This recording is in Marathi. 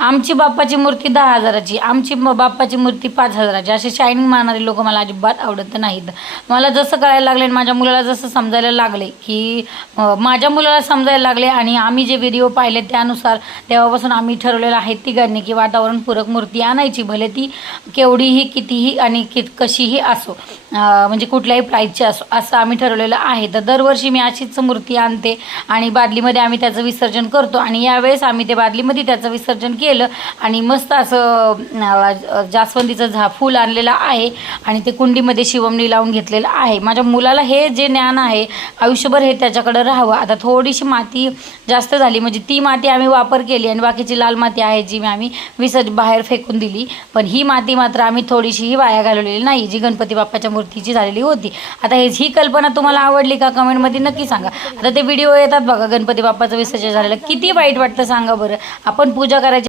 आमची बाप्पाची मूर्ती 10,000ची, आमची बाप्पाची मूर्ती 5,000ची, असे शायनिंग मारणारे लोक मला अजिबात आवडत नाहीत. मला जसं कळायला लागले आणि माझ्या मुलाला जसं समजायला लागले की माझ्या मुलाला समजायला लागले आणि आम्ही जे व्हिडिओ पाहिले त्यानुसार तेव्हापासून आम्ही ठरवलेलं आहे तिघांनी की वातावरणपूरक मूर्ती आणायची, भले ती केवढीही कितीही आणि कशीही असो, म्हणजे कुठल्याही प्राईजची असो, असं आम्ही ठरवलेलं आहे. तर दरवर्षी मी अशीच मूर्ती आणते आणि बादलीमध्ये आम्ही त्याचं विसर्जन करतो आणि यावेळेस आम्ही ते बादलीमध्ये त्याचं विसर्जन केलं आणि मस्त असं जास्वंदीचं फूल आणलेलं आहे आणि ते कुंडीमध्ये शिवमनी लावून घेतलेलं आहे. माझ्या मुलाला हे जे ज्ञान आहे आयुष्यभर हे त्याच्याकडे राहावं. आता थोडीशी माती जास्त झाली म्हणजे ती माती आम्ही वापर केली आणि बाकीची लाल माती आहे जी आम्ही बाहेर फेकून दिली, पण ही माती मात्र आम्ही थोडीशीही वाया घालवलेली नाही जी गणपती बाप्पाच्या मूर्तीची झालेली होती. आता ही कल्पना तुम्हाला आवडली का कमेंटमध्ये नक्की सांगा. आता ते व्हिडिओ येतात बघा गणपती बाप्पाचं विसर्जन झालेलं, किती वाईट वाटतं सांगा बरं. आपण पूजा करायची